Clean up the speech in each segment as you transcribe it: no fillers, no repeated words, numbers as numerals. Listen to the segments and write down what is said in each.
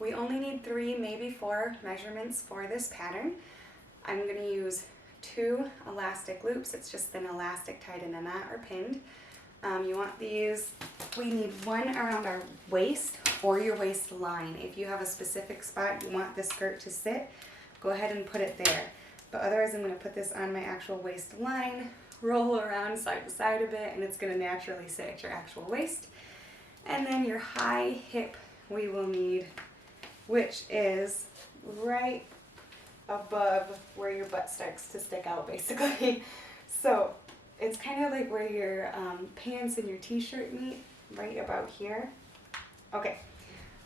We only need 3, maybe 4 measurements for this pattern. I'm going to use 2 elastic loops. It's just an elastic tied in a knot or pinned. You want these, we need 1 around our waist or your waistline. If you have a specific spot you want the skirt to sit, go ahead and put it there. But otherwise I'm going to put this on my actual waistline, roll around side to side a bit, and it's going to naturally sit at your actual waist. And then your high hip we will need, which is right above where your butt starts to stick out basically. So it's kind of like where your pants and your t-shirt meet, right about here. Okay,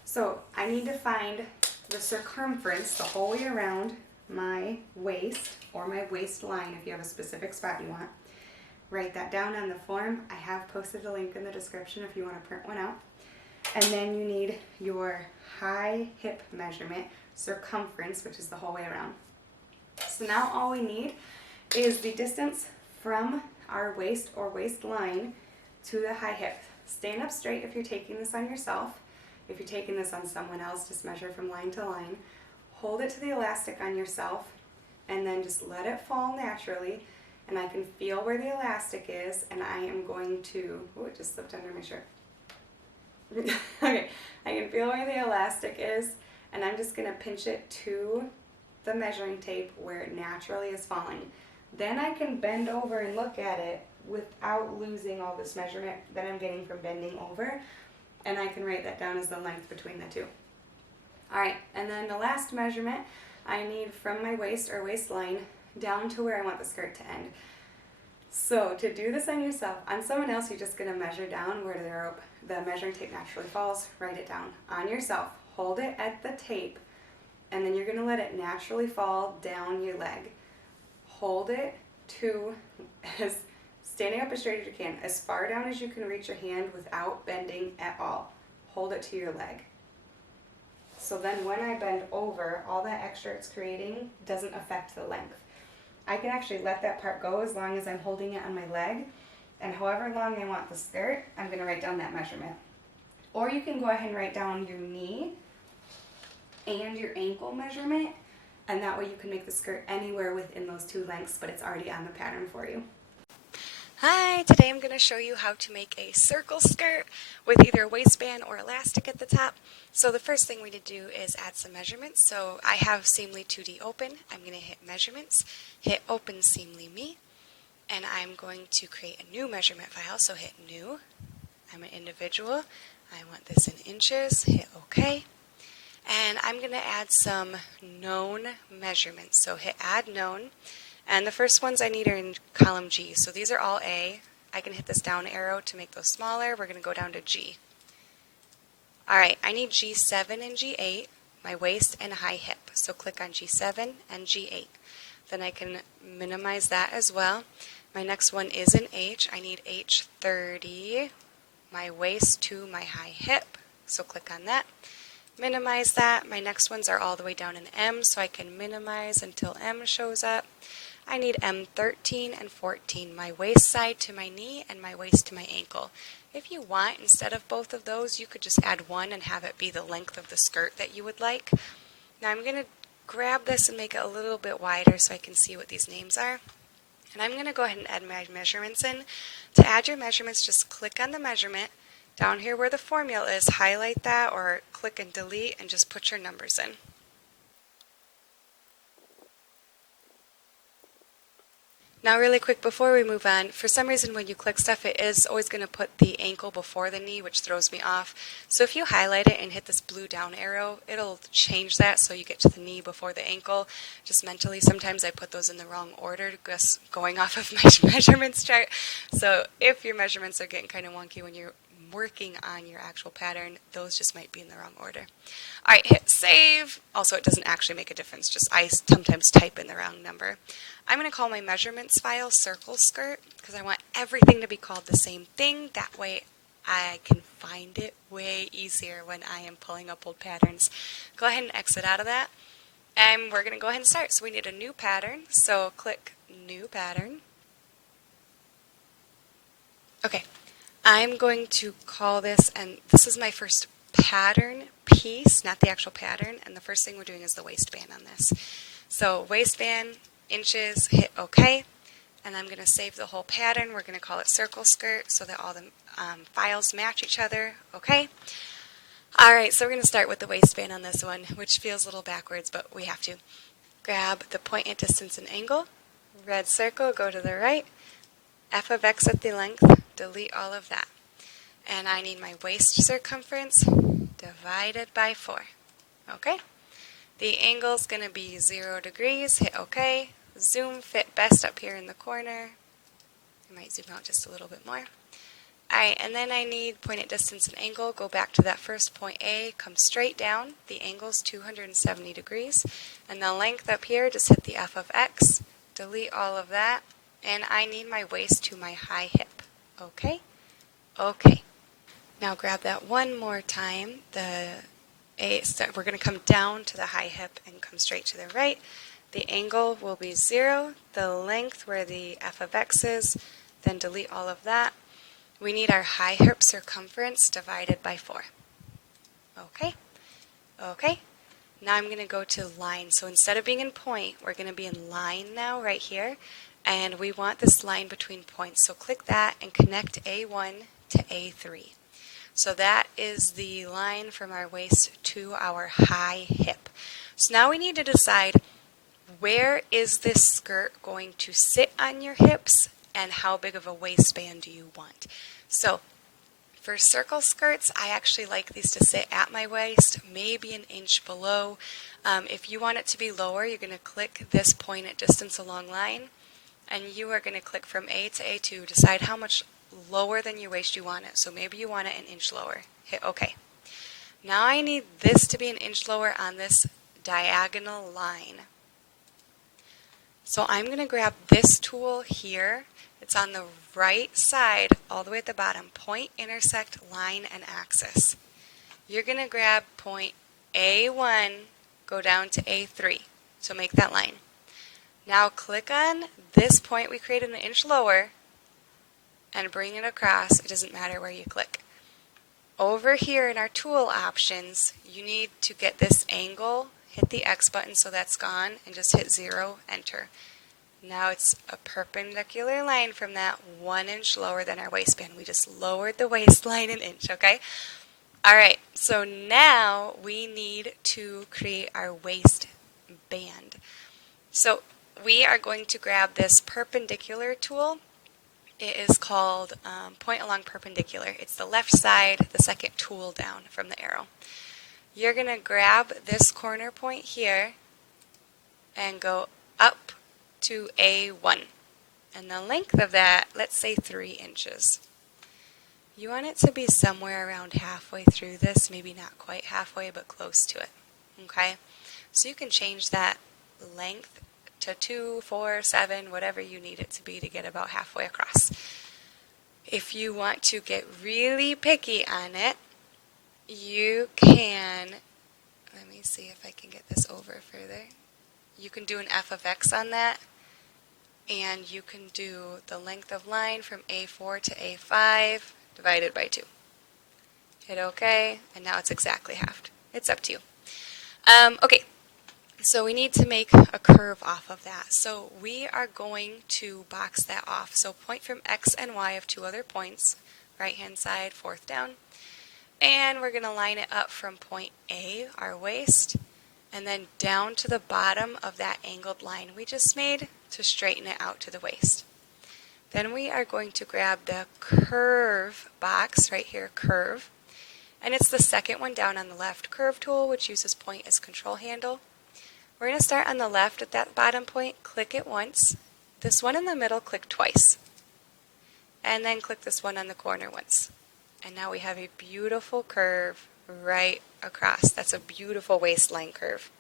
so I need to find the circumference the whole way around my waist or my waistline if you have a specific spot you want. Write that down on the form. I have posted a link in the description if you want to print one out. And then you need your high hip measurement, circumference, which is the whole way around. So now all we need is the distance from our waist or waistline to the high hip. Stand up straight if you're taking this on yourself. If you're taking this on someone else, just measure from line to line. Hold it to the elastic on yourself and then just let it fall naturally. And I can feel where the elastic is, and I am going to, oh, it just slipped under my shirt. Okay, I can feel where the elastic is, and I'm just going to pinch it to the measuring tape where it naturally is falling. Then I can bend over and look at it without losing all this measurement that I'm getting from bending over, and I can write that down as the length between the two. Alright, and then the last measurement I need from my waist or waistline down to where I want the skirt to end. So to do this on yourself, on someone else you're just going to measure down where the measuring tape naturally falls, write it down. On yourself, hold it at the tape, and then you're going to let it naturally fall down your leg. Hold it to, as standing up as straight as you can, as far down as you can reach your hand without bending at all. Hold it to your leg. So then when I bend over, all that extra it's creating doesn't affect the length. I can actually let that part go as long as I'm holding it on my leg, and however long I want the skirt, I'm going to write down that measurement. Or you can go ahead and write down your knee and your ankle measurement, and that way you can make the skirt anywhere within those 2 lengths, but it's already on the pattern for you. Hi, today I'm going to show you how to make a circle skirt with either a waistband or elastic at the top. So the first thing we need to do is add some measurements. So I have seamly2d open. I'm going to hit measurements, hit open seamly.me, and I'm going to create a new measurement file. So hit new. I'm an individual. I want this in inches. Hit OK. And I'm going to add some known measurements. So hit add known. And the first ones I need are in column G. So these are all A. I can hit this down arrow to make those smaller. We're going to go down to G. Alright, I need G7 and G8, my waist and high hip. So click on G7 and G8. Then I can minimize that as well. My next one is an H. I need H30, my waist to my high hip. So click on that. Minimize that. My next ones are all the way down in M, so I can minimize until M shows up. I need M13 and 14, my waist side to my knee and my waist to my ankle. If you want, instead of both of those, you could just add one and have it be the length of the skirt that you would like. Now I'm going to grab this and make it a little bit wider so I can see what these names are. And I'm going to go ahead and add my measurements in. To add your measurements, just click on the measurement. Down here where the formula is, highlight that or click and delete and just put your numbers in. Now really quick before we move on, for some reason when you click stuff it is always going to put the ankle before the knee, which throws me off. So if you highlight it and hit this blue down arrow, it'll change that so you get to the knee before the ankle. Just mentally, sometimes I put those in the wrong order, just going off of my measurements chart. So if your measurements are getting kind of wonky when you're working on your actual pattern, those just might be in the wrong order. Alright, hit save. Also, it doesn't actually make a difference, just I sometimes type in the wrong number. I'm going to call my measurements file circle skirt because I want everything to be called the same thing. That way I can find it way easier when I am pulling up old patterns. Go ahead and exit out of that. And we're going to go ahead and start. So we need a new pattern. So click new pattern. Okay. I'm going to call this, and this is my first pattern piece, not the actual pattern, and the first thing we're doing is the waistband on this. So waistband, inches, hit OK, and I'm going to save the whole pattern. We're going to call it circle skirt so that all the files match each other. OK. Alright, so we're going to start with the waistband on this one, which feels a little backwards, but we have to. Grab the point at distance and angle, red circle, go to the right, f of x at the length, delete all of that. And I need my waist circumference divided by 4. Okay? The angle is going to be 0 degrees, hit OK, zoom fit best up here in the corner. I might zoom out just a little bit more. Alright, and then I need point at distance and angle, go back to that first point A, come straight down, the angle's 270 degrees, and the length up here, just hit the f of x, delete all of that, and I need my waist to my high hip. Okay? Okay. Now grab that one more time, we're going to come down to the high hip and come straight to the right. The angle will be 0, the length where the f of x is, then delete all of that. We need our high hip circumference divided by 4. Okay? Okay? Now I'm going to go to line. So instead of being in point, we're going to be in line now, right here. And we want this line between points. So click that and connect A1 to A3. So that is the line from our waist to our high hip. So now we need to decide, where is this skirt going to sit on your hips and how big of a waistband do you want? So for circle skirts, I actually like these to sit at my waist, maybe an inch below. If you want it to be lower, you're going to click this point at distance along line, and you are going to click from A to A2, decide how much lower than your waist you want it. So maybe you want it an inch lower. Hit OK. Now I need this to be an inch lower on this diagonal line. So I'm going to grab this tool here. It's on the right side, all the way at the bottom. Point, intersect, line, and axis. You're going to grab point A1, go down to A3. So make that line. Now click on this point we created an inch lower and bring it across. It doesn't matter where you click. Over here in our tool options, you need to get this angle. Hit the X button so that's gone, and just hit 0, enter. Now it's a perpendicular line from that 1 inch lower than our waistband. We just lowered the waistline an inch, okay? Alright, so now we need to create our waistband. So we are going to grab this perpendicular tool. It is called point along perpendicular. It's the left side, the second tool down from the arrow. You're going to grab this corner point here and go up to A1. And the length of that, let's say 3 inches. You want it to be somewhere around halfway through this, maybe not quite halfway, but close to it. Okay? So you can change that length to 2, 4, 7, whatever you need it to be to get about halfway across. If you want to get really picky on it, you can, let me see if I can get this over further. You can do an f of x on that, and you can do the length of line from A4 to A5 divided by 2. Hit OK, and now it's exactly halved. It's up to you. Okay, so we need to make a curve off of that. So we are going to box that off. So point from X and Y of 2 other points, right hand side, 4th down. And we're going to line it up from point A, our waist, and then down to the bottom of that angled line we just made to straighten it out to the waist. Then we are going to grab the curve box right here, curve, and it's the second one down on the left, curve tool, which uses point as control handle. We're going to start on the left at that bottom point, click it once. This one in the middle, click twice. And then click this one on the corner once. And now we have a beautiful curve right across. That's a beautiful waistline curve.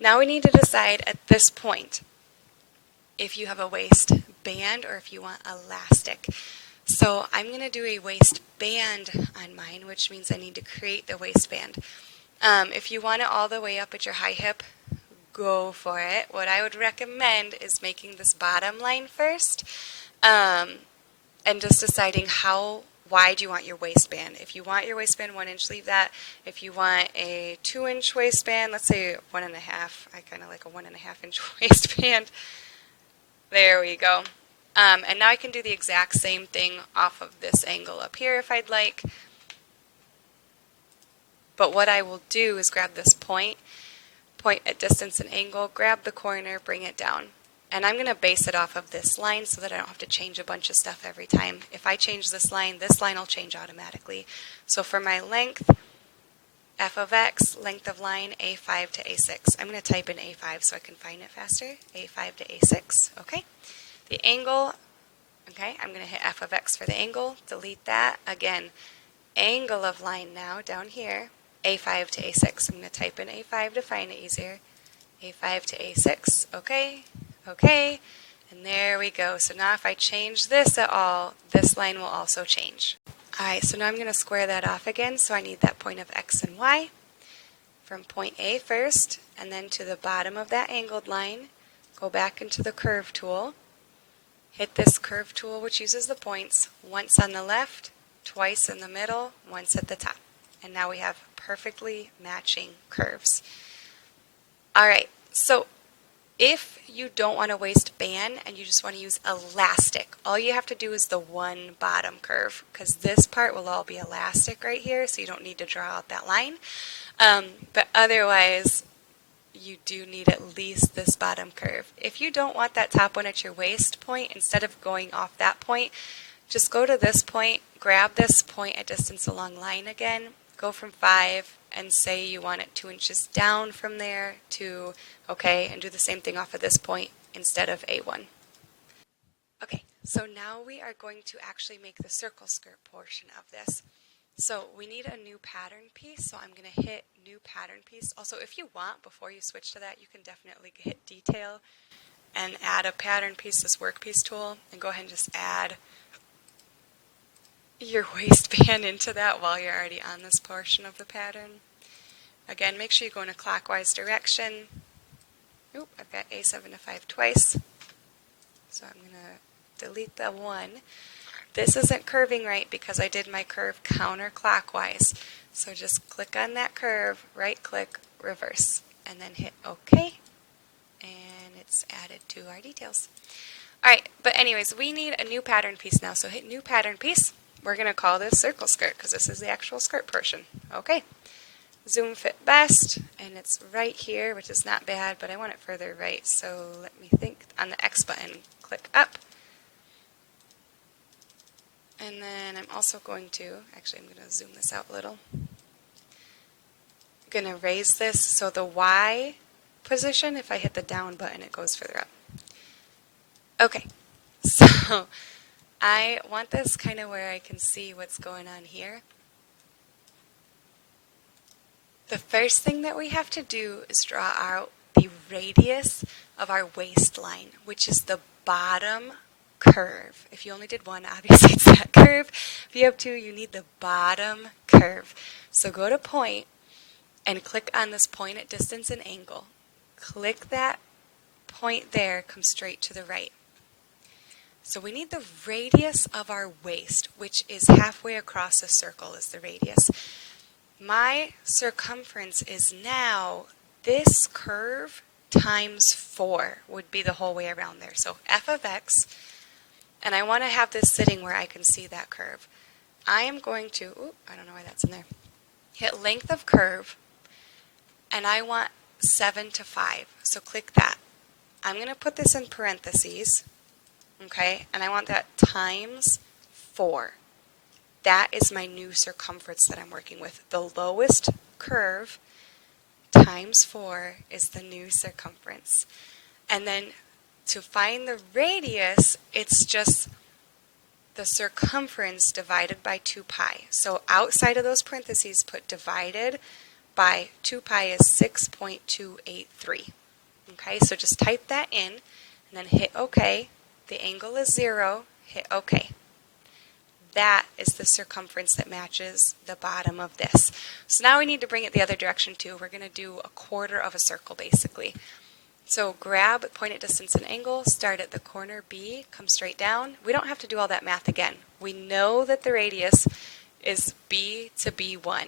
Now we need to decide at this point if you have a waistband or if you want elastic. So I'm going to do a waistband on mine, which means I need to create the waistband. If you want it all the way up at your high hip, go for it. What I would recommend is making this bottom line first and just deciding how wide you want your waistband. If you want your waistband 1 inch, leave that. If you want a 2-inch waistband, let's say 1.5. I kind of like a 1.5 inch waistband. There we go. And now I can do the exact same thing off of this angle up here if I'd like. But what I will do is grab this point at distance and angle, grab the corner, bring it down. And I'm going to base it off of this line so that I don't have to change a bunch of stuff every time. If I change this line will change automatically. So for my length, f of x, length of line, a5 to a6. I'm going to type in a5 so I can find it faster. a5 to a6, okay? The angle, okay, I'm going to hit f of x for the angle, delete that. Again, angle of line now down here, a5 to a6. I'm going to type in a5 to find it easier. a5 to a6, okay, okay, and there we go. So now if I change this at all, this line will also change. Alright, so now I'm going to square that off again, so I need that point of x and y. From point A first, and then to the bottom of that angled line, go back into the curve tool, hit this curve tool which uses the points, once on the left, twice in the middle, once at the top. And now we have perfectly matching curves. Alright, so if you don't want a waistband and you just want to use elastic, all you have to do is the one bottom curve, because this part will all be elastic right here, so you don't need to draw out that line. But otherwise, you do need at least this bottom curve. If you don't want that top one at your waist point, instead of going off that point, just go to this point, grab this point at distance along line again, go from 5, and say you want it 2 inches down from there to, okay, and do the same thing off of this point instead of A1. Okay, so now we are going to actually make the circle skirt portion of this. So we need a new pattern piece, so I'm going to hit new pattern piece. Also, if you want, before you switch to that, you can definitely hit detail and add a pattern piece, this workpiece tool, and go ahead and just add your waistband into that while you're already on this portion of the pattern. Again, make sure you go in a clockwise direction. Oop, I've got A7 to 5 twice. So I'm going to delete the 1. This isn't curving right because I did my curve counterclockwise. So just click on that curve, right click, reverse, and then hit OK. And it's added to our details. Alright, but anyways, we need a new pattern piece now. So hit new pattern piece. We're going to call this circle skirt because this is the actual skirt portion. Okay. Zoom fit best, and it's right here, which is not bad, but I want it further right. So let me think. On the X button, click up. And then I'm also going to, actually I'm going to zoom this out a little. I'm going to raise this so the Y position, if I hit the down button, it goes further up. Okay, so I want this kind of where I can see what's going on here. The first thing that we have to do is draw out the radius of our waistline, which is the bottom curve. If you only did one, obviously it's that curve. If you have two, you need the bottom curve. So go to point and click on this point at distance and angle. Click that point there, come straight to the right. So we need the radius of our waist, which is halfway across a circle is the radius. My circumference is now this curve times 4 would be the whole way around there. So f of x, and I want to have this sitting where I can see that curve. I am going to, I don't know why that's in there, hit length of curve, and I want 7 to 5. So click that. I'm going to put this in parentheses, okay, and I want that times 4. That is my new circumference that I'm working with. The lowest curve times 4 is the new circumference. And then to find the radius, it's just the circumference divided by 2 pi. So outside of those parentheses, put divided by 2 pi is 6.283. Okay, so just type that in and then hit OK. The angle is 0, hit OK. That is the circumference that matches the bottom of this. So now we need to bring it the other direction too. We're going to do a quarter of a circle basically. So grab point at distance and angle, start at the corner B, come straight down. We don't have to do all that math again. We know that the radius is B to B1.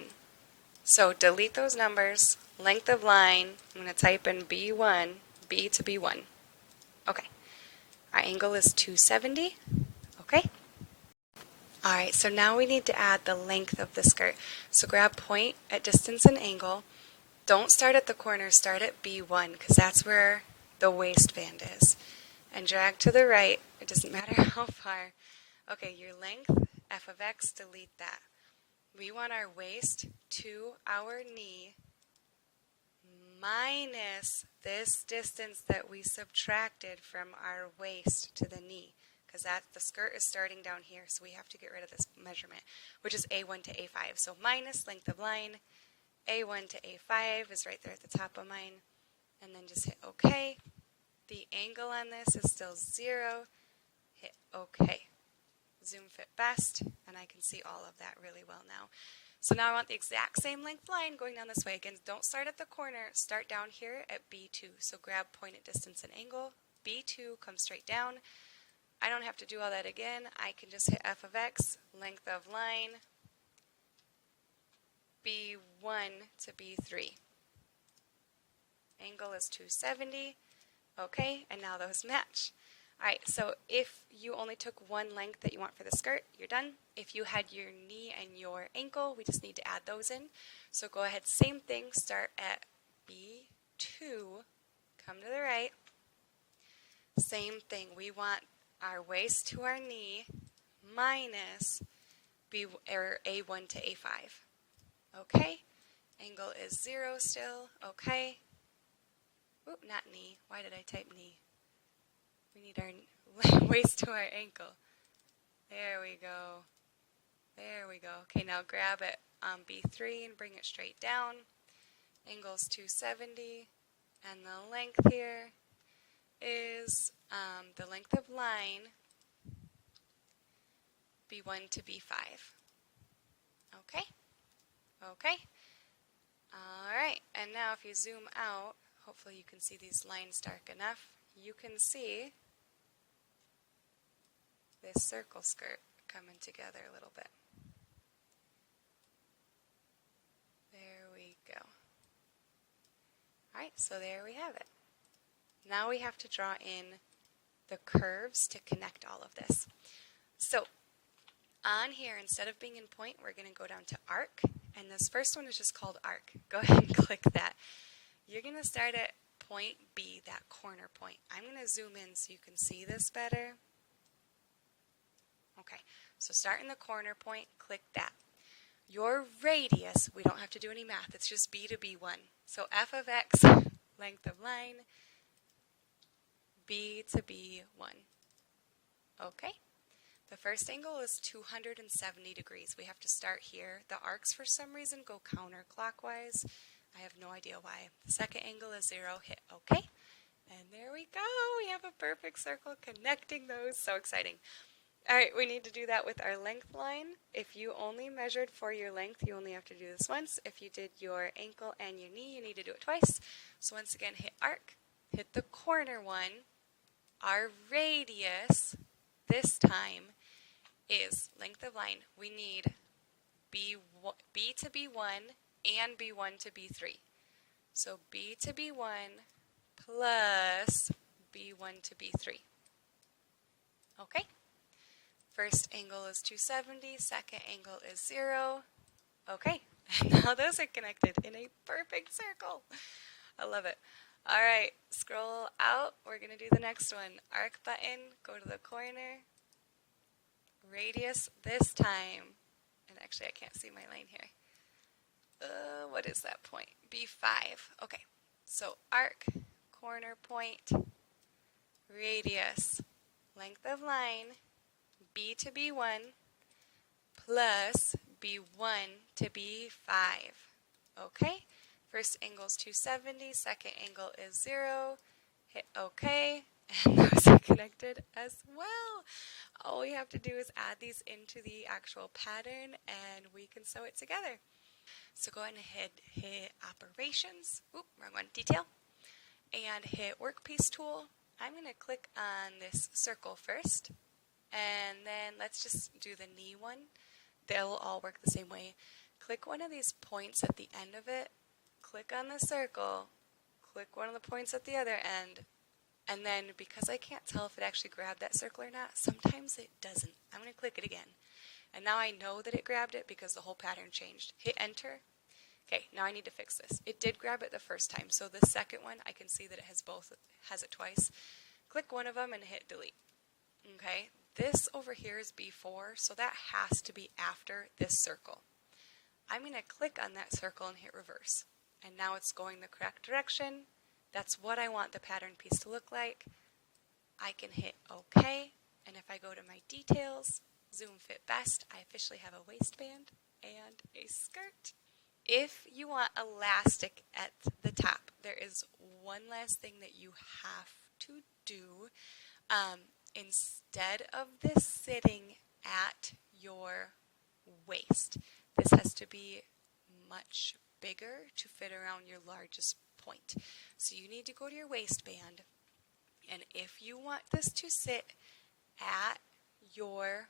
So delete those numbers, length of line, I'm going to type in B1, B to B1. Okay, our angle is 270, okay? All right, so now we need to add the length of the skirt. So grab point at distance and angle. Don't start at the corner, start at B1 because that's where the waistband is. And drag to the right, it doesn't matter how far. Okay, your length, f of x, delete that. We want our waist to our knee minus this distance that we subtracted from our waist to the knee. Because the skirt is starting down here, so we have to get rid of this measurement, which is A1 to A5. So minus length of line, A1 to A5 is right there at the top of mine, and then just hit OK. The angle on this is still 0. Hit OK. Zoom fit best, and I can see all of that really well now. So now I want the exact same length line going down this way. Again, don't start at the corner, start down here at B2. So grab point at distance and angle, B2, come straight down. I don't have to do all that again. I can just hit f of x, length of line, B1 to B3. Angle is 270. Okay, and now those match. Alright, so if you only took one length that you want for the skirt, you're done. If you had your knee and your ankle, we just need to add those in. So go ahead, same thing, start at B2, come to the right. Same thing, we want our waist to our knee minus A1 to A5. Okay, angle is 0 still, okay. Oop, not knee, why did I type knee? We need our waist to our ankle. There we go. There we go. Okay, now grab it on B3 and bring it straight down. Angle's 270, and the length here is the length of line, B1 to B5. Okay? Okay? Alright, and now if you zoom out, hopefully you can see these lines dark enough, you can see this circle skirt coming together a little bit. There we go. Alright, so there we have it. Now we have to draw in the curves to connect all of this. So on here, instead of being in point, we're going to go down to arc, and this first one is just called arc. Go ahead and click that. You're going to start at point B, that corner point. I'm going to zoom in so you can see this better. Okay, so start in the corner point, click that. Your radius, we don't have to do any math, it's just B to B1. So f of x, length of line, B to B1. Okay, the first angle is 270 degrees. We have to start here. The arcs, for some reason, go counterclockwise. I have no idea why. The second angle is 0, hit OK. And there we go. We have a perfect circle connecting those. So exciting. All right, we need to do that with our length line. If you only measured for your length, you only have to do this once. If you did your ankle and your knee, you need to do it twice. So once again, hit arc, hit the corner one. Our radius this time is length of line. We need B to B1 and B1 to B3. So B to B1 plus B1 to B3. Okay? First angle is 270, second angle is 0. Okay, and now those are connected in a perfect circle. I love it. All right, scroll out. We're going to do the next one. Arc button, go to the corner. Radius this time. And actually, I can't see my line here. What is that point? B5. Okay, so arc, corner point, radius, length of line, B to B1 plus B1 to B5. Okay, first angle is 270, second angle is 0. Hit OK, and those are connected as well. All we have to do is add these into the actual pattern and we can sew it together. So go ahead and hit operations, wrong one, detail, and hit Workpiece tool. I'm going to click on this circle first, and then let's just do the knee one. They'll all work the same way. Click one of these points at the end of it, click on the circle, click one of the points at the other end, and then because I can't tell if it actually grabbed that circle or not, sometimes it doesn't. I'm going to click it again. And now I know that it grabbed it because the whole pattern changed. Hit enter. Okay, now I need to fix this. It did grab it the first time, so the second one I can see that it has it twice. Click one of them and hit delete. Okay, this over here is before, so that has to be after this circle. I'm going to click on that circle and hit reverse. And now it's going the correct direction. That's what I want the pattern piece to look like. I can hit OK, and if I go to my details, zoom fit best, I officially have a waistband and a skirt. If you want elastic at the top, there is one last thing that you have to do. Instead of this sitting at your waist, this has to be much bigger to fit around your largest point. So you need to go to your waistband, and if you want this to sit at your,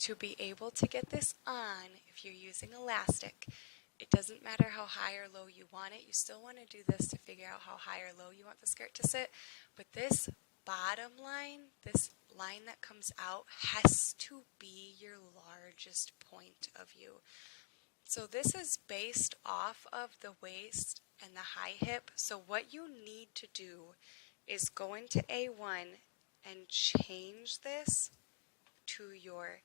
to be able to get this on, if you're using elastic, it doesn't matter how high or low you want it. You still want to do this to figure out how high or low you want the skirt to sit. But this bottom line, this line that comes out, has to be your largest point of view. So this is based off of the waist and the high hip. So what you need to do is go into A1 and change this to your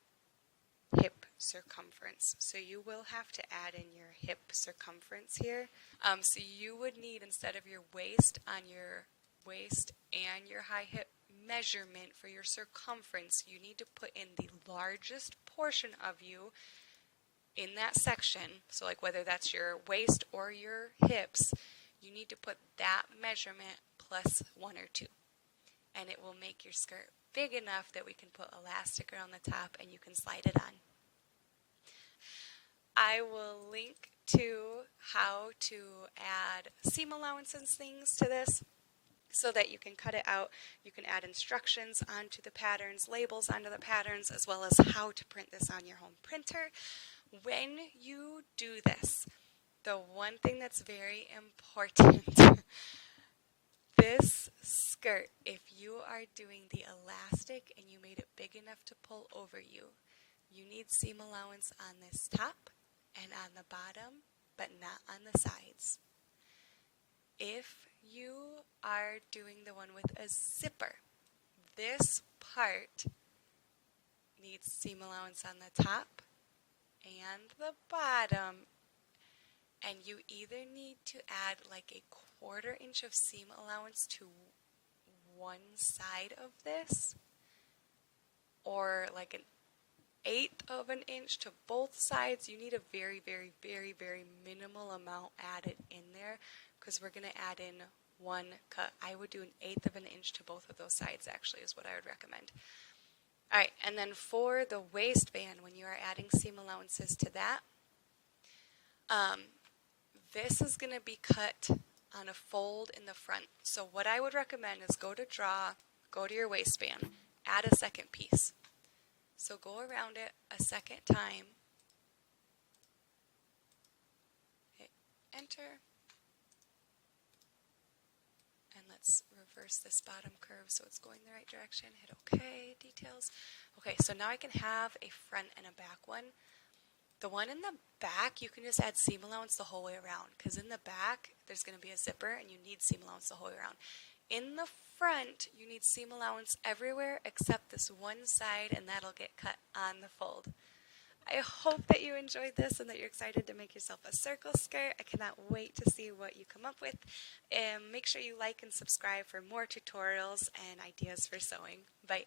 hip circumference. So you will have to add in your hip circumference here. So you would need, instead of your waist on your waist and your high hip measurement for your circumference, you need to put in the largest portion of you in that section. So like whether that's your waist or your hips, you need to put that measurement plus 1 or 2. And it will make your skirt big enough that we can put elastic around the top and you can slide it on. I will link to how to add seam allowances things to this so that you can cut it out. You can add instructions onto the patterns, labels onto the patterns, as well as how to print this on your home printer. When you do this, the one thing that's very important, this skirt, if you are doing the elastic and you made it big enough to pull over you, you need seam allowance on this top and on the bottom, but not on the sides. If you are doing the one with a zipper, this part needs seam allowance on the top and the bottom, and you either need to add like a 1/4 inch of seam allowance to one side of this, or like an 1/8 of an inch to both sides. You need a very, very, very, very minimal amount added in there, because we're going to add in one cut. I would do an 1/8 of an inch to both of those sides, actually, is what I would recommend. Alright, and then for the waistband, when you are adding seam allowances to that, this is going to be cut on a fold in the front. So what I would recommend is go to draw, go to your waistband, add a second piece. So go around it a second time, hit enter, and let's reverse this bottom curve so it's going the right direction. Hit OK, details. Okay, so now I can have a front and a back one. The one in the back, you can just add seam allowance the whole way around, because in the back there's going to be a zipper and you need seam allowance the whole way around. In the front, you need seam allowance everywhere except this one side, and that'll get cut on the fold. I hope that you enjoyed this and that you're excited to make yourself a circle skirt. I cannot wait to see what you come up with. And make sure you like and subscribe for more tutorials and ideas for sewing. Bye.